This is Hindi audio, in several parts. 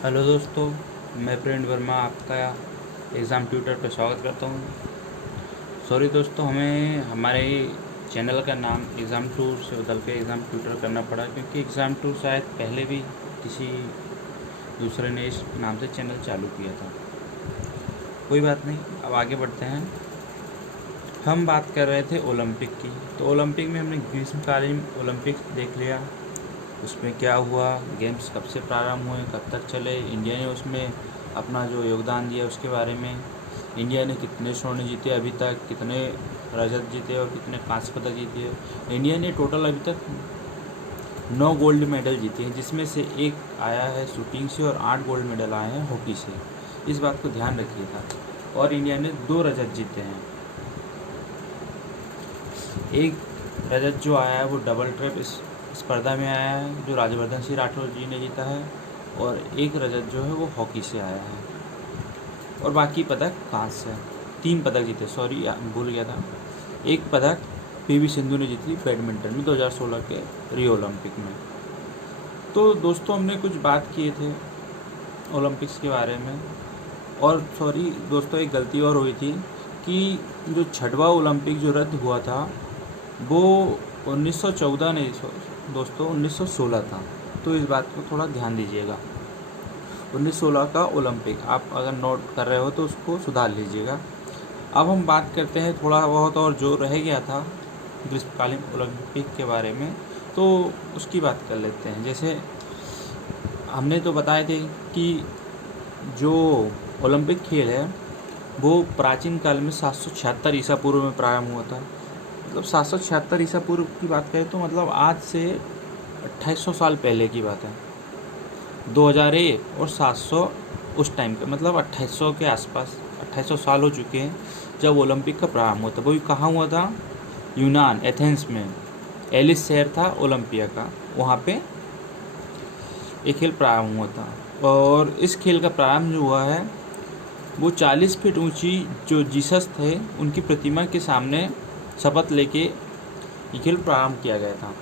हेलो दोस्तों, मैं प्रेम वर्मा आपका एग्ज़ाम ट्यूटर पर स्वागत करता हूँ। सॉरी दोस्तों, हमें हमारे चैनल का नाम एग्ज़ाम टूर से बदल के एग्ज़ाम ट्यूटर करना पड़ा, क्योंकि एग्ज़ाम टूर शायद पहले भी किसी दूसरे ने इस नाम से चैनल चालू किया था। कोई बात नहीं, अब आगे बढ़ते हैं। हम बात कर रहे थे ओलंपिक की। तो ओलंपिक में हमने ग्रीष्मकालीन ओलंपिक्स देख लिया, उसमें क्या हुआ, गेम्स कब से प्रारंभ हुए, कब तक चले, इंडिया ने उसमें अपना जो योगदान दिया उसके बारे में, इंडिया ने कितने स्वर्ण जीते अभी तक, कितने रजत जीते और कितने कांस्य पदक जीते। इंडिया ने टोटल अभी तक 9 गोल्ड मेडल जीते हैं, जिसमें से एक आया है शूटिंग से और 8 गोल्ड मेडल आए हैं हॉकी से। इस बात को ध्यान रखिएगा। और इंडिया ने 2 रजत जीते हैं। एक रजत जो आया है वो डबल ट्रैप इस स्पर्धा में आया है, जो राज्यवर्धन सिंह राठौर जी ने जीता है, और एक रजत जो है वो हॉकी से आया है, और बाकी पदक कांस्य। 3 पदक जीते, सॉरी भूल गया था। एक पदक पीवी सिंधु ने जीती बैडमिंटन में 2016 के रियो ओलंपिक में। तो दोस्तों, हमने कुछ बात किए थे ओलंपिक्स के बारे में। और सॉरी दोस्तों, एक गलती और हुई थी कि जो 6वां ओलंपिक जो रद्द हुआ था वो 1914 नहीं दोस्तों 1916 था। तो इस बात को थोड़ा ध्यान दीजिएगा। 1916 का ओलंपिक आप अगर नोट कर रहे हो तो उसको सुधार लीजिएगा। अब हम बात करते हैं थोड़ा बहुत और जो रह गया था ग्रीष्मकालीन ओलंपिक के बारे में, तो उसकी बात कर लेते हैं। जैसे हमने तो बताए थे कि जो ओलंपिक खेल है वो प्राचीन काल में 776 ईसा पूर्व में प्रारंभ हुआ था। मतलब 776 ईसा पूर्व की बात करें तो मतलब आज से 2800 साल पहले की बात है। 2001 और 700 उस टाइम का, मतलब 2800 के आसपास, 2800 साल हो चुके हैं जब ओलंपिक का प्रारंभ हुआ था। वो कहाँ हुआ था? यूनान, एथेंस में। एलिस शहर था ओलंपिया का, वहाँ पे एक खेल प्रारंभ हुआ था। और इस खेल का प्रारंभ जो हुआ है वो 40 फीट ऊंची जो जीसस थे उनकी प्रतिमा के सामने शपथ लेके ये खेल प्रारंभ किया गया था।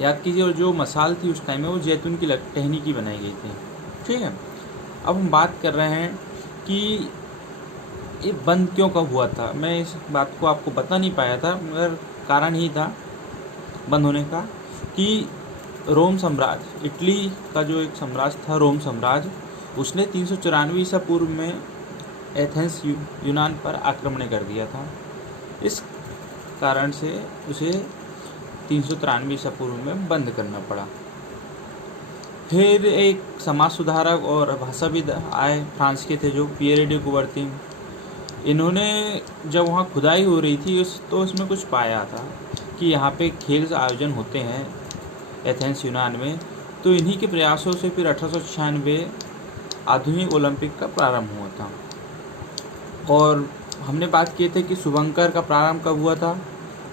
याद कीजिए, और जो मसाल थी उस टाइम में वो जैतून की टहनी की बनाई गई थी। ठीक है, अब हम बात कर रहे हैं कि ये बंद क्यों कब हुआ था। मैं इस बात को आपको बता नहीं पाया था, मगर कारण ही था बंद होने का कि रोम साम्राज्य, इटली का जो एक साम्राज्य था रोम साम्राज्य, उसने 394 ईसा पूर्व में एथेंस यूनान पर आक्रमण कर दिया था। इस कारण से उसे 393 ईसा पूर्व में बंद करना पड़ा। फिर एक समाज सुधारक और भाषाविद आए, फ्रांस के थे, जो पियरे डे कुबर्तीन। इन्होंने जब वहाँ खुदाई हो रही थी तो उसमें कुछ पाया था कि यहाँ पे खेल आयोजन होते हैं एथेंस यूनान में। तो इन्हीं के प्रयासों से फिर 1896 आधुनिक ओलंपिक का प्रारंभ हुआ था। और हमने बात किए थे कि शुभंकर का प्रारंभ कब हुआ था?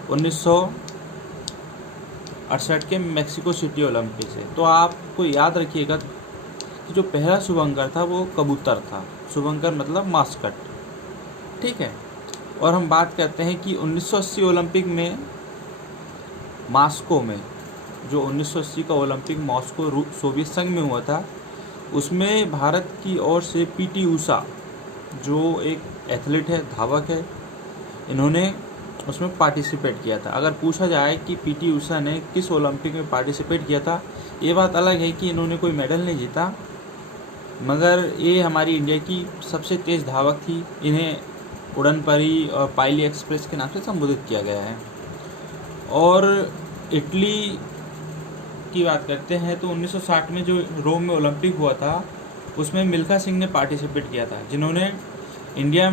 1968 के मैक्सिको सिटी ओलंपिक से। तो आपको याद रखिएगा कि जो पहला शुभंकर था वो कबूतर था। शुभंकर मतलब मास्कट। ठीक है, और हम बात करते हैं कि 1980 ओलंपिक में मॉस्को में, जो 1980 का ओलंपिक मॉस्को सोवियत संघ में हुआ था, उसमें भारत की ओर से पीटी उषा, जो एक एथलीट है, धावक है, इन्होंने उसमें पार्टिसिपेट किया था। अगर पूछा जाए कि पीटी उषा ने किस ओलंपिक में पार्टिसिपेट किया था, ये बात अलग है कि इन्होंने कोई मेडल नहीं जीता, मगर ये हमारी इंडिया की सबसे तेज़ धावक थी। इन्हें उड़न परी और पाइली एक्सप्रेस के नाम से संबोधित किया गया है। और इटली की बात करते हैं तो 1960 में जो रोम में ओलंपिक हुआ था उसमें मिल्खा सिंह ने पार्टिसिपेट किया था, जिन्होंने इंडिया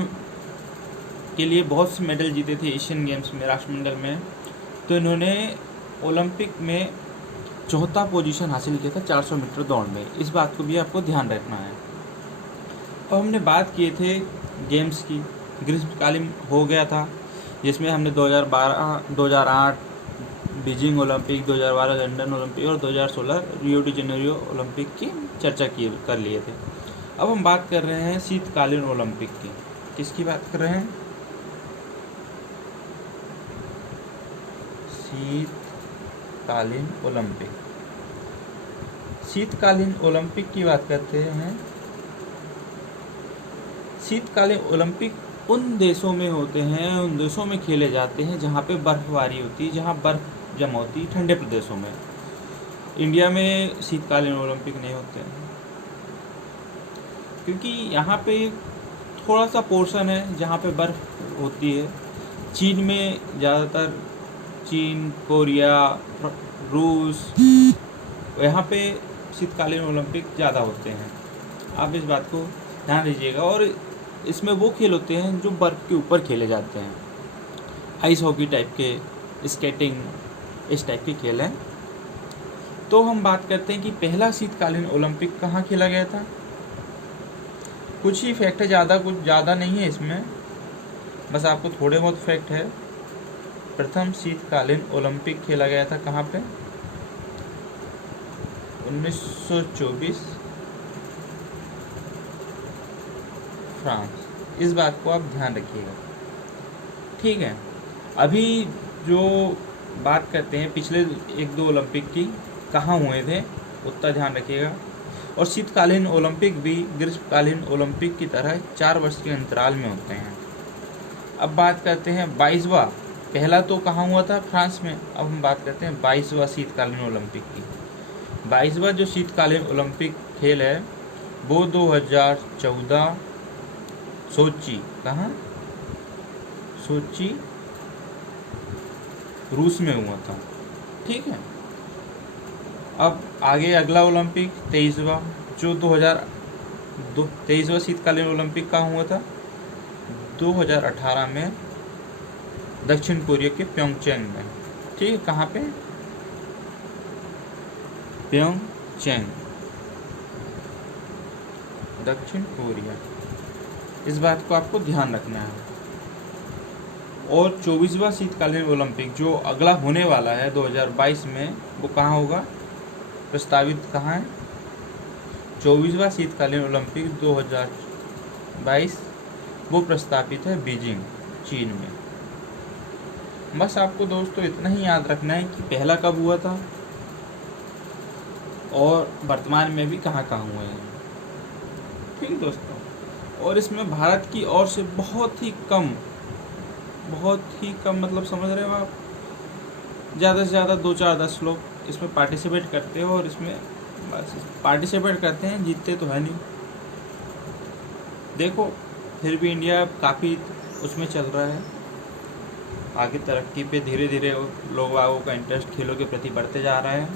के लिए बहुत से मेडल जीते थे एशियन गेम्स में, राष्ट्रमंडल में। तो इन्होंने ओलंपिक में 4था पोजीशन हासिल किया था 400 मीटर दौड़ में। इस बात को भी आपको ध्यान रखना है। और हमने बात किए थे गेम्स की। ग्रीष्मकालीन हो गया था, जिसमें हमने 2012, 2008 बीजिंग ओलंपिक, 2012 लंदन ओलंपिक और 2016 रियो डी जेनेरियो ओलंपिक की चर्चा कर लिए थे। अब हम बात कर रहे हैं शीतकालीन ओलंपिक की। किसकी बात कर रहे हैं? शीतकालीन ओलंपिक। शीतकालीन ओलंपिक की बात करते हैं। शीतकालीन ओलंपिक उन देशों में होते हैं, उन देशों में खेले जाते हैं जहाँ पे बर्फबारी होती है, जहाँ बर्फ जमा होती है, ठंडे प्रदेशों में। इंडिया में शीतकालीन ओलंपिक नहीं होते हैं क्योंकि यहाँ पे थोड़ा सा पोर्शन है जहाँ पे बर्फ होती है। चीन में ज़्यादातर, चीन, कोरिया, रूस, यहाँ पे शीतकालीन ओलंपिक ज़्यादा होते हैं। आप इस बात को ध्यान दीजिएगा। और इसमें वो खेल होते हैं जो बर्फ़ के ऊपर खेले जाते हैं, आइस हॉकी टाइप के, स्केटिंग, इस टाइप के खेल हैं। तो हम बात करते हैं कि पहला शीतकालीन ओलंपिक कहाँ खेला गया था। कुछ ही फैक्ट है, कुछ ज़्यादा नहीं है इसमें, बस आपको थोड़े बहुत फैक्ट है। प्रथम शीतकालीन ओलंपिक खेला गया था कहाँ पे? 1924, फ्रांस। इस बात को आप ध्यान रखिएगा, ठीक है। अभी जो बात करते हैं पिछले 1-2 ओलंपिक की, कहाँ हुए थे उतना ध्यान रखिएगा। और शीतकालीन ओलंपिक भी ग्रीष्मकालीन ओलंपिक की तरह 4 वर्ष के अंतराल में होते हैं। अब बात करते हैं 22वां, पहला तो कहाँ हुआ था? फ्रांस में। अब हम बात करते हैं 22वां शीतकालीन ओलंपिक की। 22वां जो शीतकालीन ओलंपिक खेल है वो 2014 सोची, कहाँ? सोची, रूस में हुआ था, ठीक है। अब आगे अगला ओलंपिक 23वां, जो 23वां शीतकालीन ओलंपिक कहाँ हुआ था? 2018 में दक्षिण कोरिया के प्योंगचैंग में, ठीक है। कहाँ पे? प्योंगचैंग, दक्षिण कोरिया। इस बात को आपको ध्यान रखना है। और 24वां शीतकालीन ओलंपिक जो अगला होने वाला है 2022 में, वो कहाँ होगा? प्रस्तावित कहाँ है? 24वां शीतकालीन ओलंपिक 2022 वो प्रस्तावित है बीजिंग, चीन में। बस आपको दोस्तों इतना ही याद रखना है कि पहला कब हुआ था और वर्तमान में भी कहाँ कहाँ हुए हैं, ठीक दोस्तों। और इसमें भारत की ओर से बहुत ही कम मतलब समझ रहे हो आप, ज़्यादा से ज़्यादा 2-4-10 लोग इसमें पार्टिसिपेट करते हो। और इसमें बस पार्टिसिपेट करते हैं, जीतते तो है नहीं। देखो फिर भी इंडिया काफ़ी उसमें चल रहा है, आगे तरक्की पे धीरे धीरे लोगों का इंटरेस्ट खेलों के प्रति बढ़ते जा रहा है।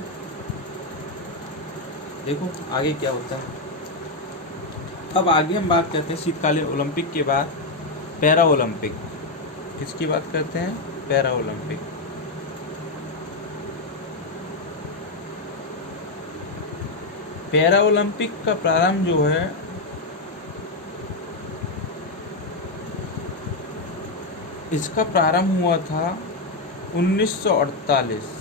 देखो आगे क्या होता है। अब आगे हम बात करते हैं शीतकालीन ओलंपिक के बाद पैरा ओलंपिक। किसकी बात करते हैं? Para Olympic. पैरा ओलंपिक का प्रारंभ जो है इसका प्रारंभ हुआ था 1948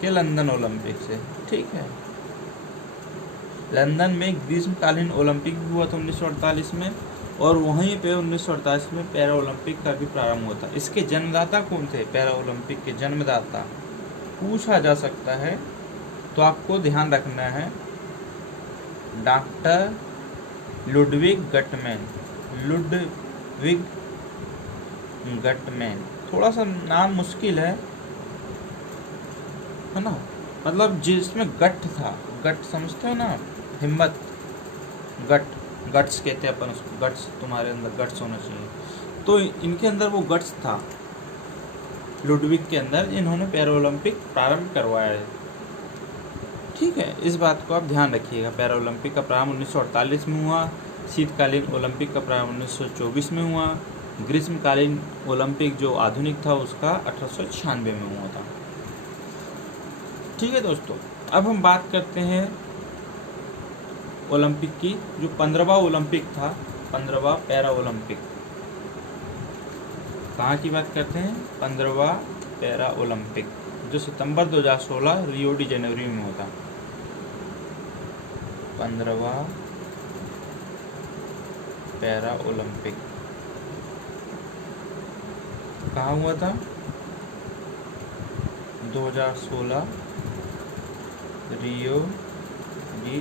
के लंदन ओलंपिक से, ठीक है। लंदन में ग्रीष्मकालीन ओलंपिक भी हुआ था 1948 में, और वहीं पे 1948 में पैरा ओलंपिक का भी प्रारंभ हुआ था। इसके जन्मदाता कौन थे? पैरा ओलंपिक के जन्मदाता पूछा जा सकता है, तो आपको ध्यान रखना है doctor Ludwig Guttmann. Ludwig Guttmann, थोड़ा सा नाम मुश्किल है ना, मतलब जिसमें गट था, गट समझते हो ना, हिम्मत, गट्स कहते हैं अपन उसको, गट्स, तुम्हारे अंदर गट्स होना चाहिए। तो इनके अंदर वो गट्स था लुडविग के अंदर, जिन्होंने पैरा ओलंपिक प्रारंभ करवाया है, ठीक है। इस बात को आप ध्यान रखिएगा। पैरा ओलंपिक का प्रारंभ 1948 में हुआ, शीतकालीन ओलंपिक का प्रारंभ 1924 में हुआ, ग्रीष्मकालीन ओलंपिक जो आधुनिक था उसका 1896 में हुआ था, ठीक है दोस्तों। अब हम बात करते हैं ओलंपिक की, जो 15वां ओलंपिक था, 15वां पैरा ओलंपिक। कहाँ की बात करते हैं? 15वां पैरा ओलंपिक, जो सितंबर 2016 रियो डी जेनेरियो में होता। 15वां पैरा ओलंपिक कहाँ हुआ था? 2016 रियो डी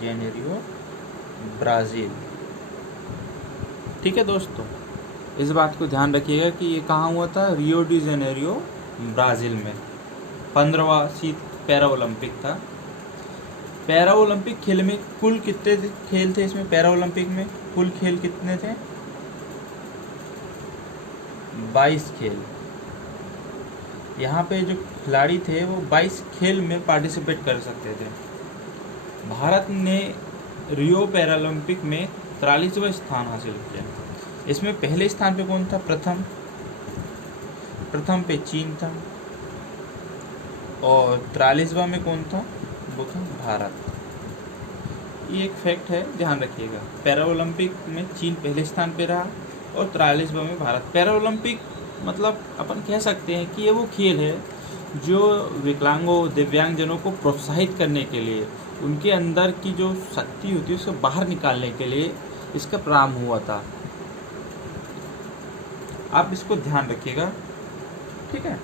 जेनेरियो ब्राज़ील। ठीक है दोस्तों, इस बात को ध्यान रखिएगा कि ये कहाँ हुआ था, रियो डी जेनेरियो ब्राज़ील में। 15वां पैरा ओलंपिक था। पैरा ओलंपिक खेल में कुल कितने खेल थे इसमें, पैरा ओलंपिक में कुल खेल कितने थे, 22 खेल। यहाँ पे जो खिलाड़ी थे वो 22 खेल में पार्टिसिपेट कर सकते थे। भारत ने रियो पैरालंपिक में 43वां स्थान हासिल किया। इसमें पहले स्थान पे कौन था, प्रथम पे चीन था, और 43वां में कौन था, वो था भारत। ये एक फैक्ट है, ध्यान रखिएगा। पैरा ओलंपिक में चीन पहले स्थान पे रहा और 43वां में भारत। पैरा ओलंपिक मतलब अपन कह सकते हैं कि ये वो खेल है जो विकलांगों, दिव्यांगजनों को प्रोत्साहित करने के लिए, उनके अंदर की जो शक्ति होती है उसको बाहर निकालने के लिए इसका प्रारंभ हुआ था। आप इसको ध्यान रखिएगा, ठीक है।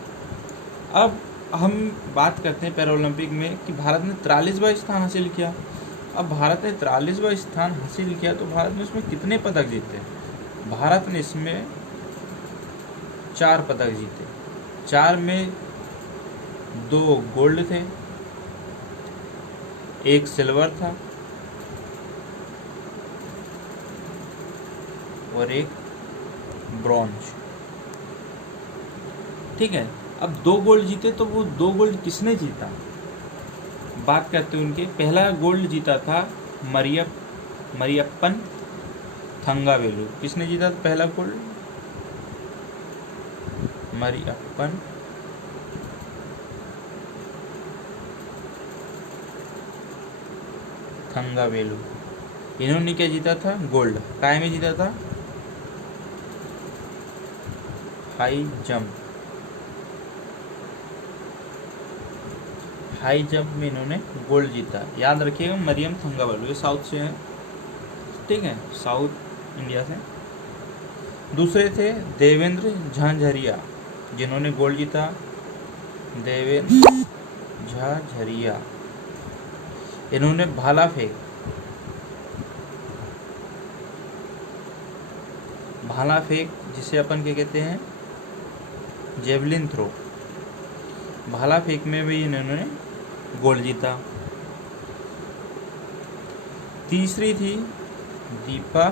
अब हम बात करते हैं पैरा ओलंपिक में कि भारत ने 43वां स्थान हासिल किया। अब भारत ने 43वां स्थान हासिल किया तो भारत ने उसमें कितने पदक जीते, भारत ने इसमें 4 पदक जीते। 4 में 2 गोल्ड थे, 1 सिल्वर था और 1 ब्रॉन्ज। ठीक है। अब 2 गोल्ड जीते तो वो 2 गोल्ड किसने जीता, बात करते हैं उनके। पहला गोल्ड जीता था मरियप्पन थंगावेलु। किसने जीता था पहला गोल्ड, मरियप्पन थंगावेलु। इन्होंने क्या जीता था, गोल्ड। काय में जीता था, हाई जंप में इन्होंने गोल्ड जीता। याद रखिएगा, मरियम थंगावेलु, ये साउथ से है, ठीक है, साउथ इंडिया से। दूसरे थे देवेंद्र झाझरिया, जिन्होंने गोल्ड जीता, देवेंद्र झाझरिया। इन्होंने भाला फेंक जिसे अपन क्या कहते हैं, जेवलिन थ्रो, भाला फेंक में भी इन्होंने गोल्ड जीता। तीसरी थी दीपा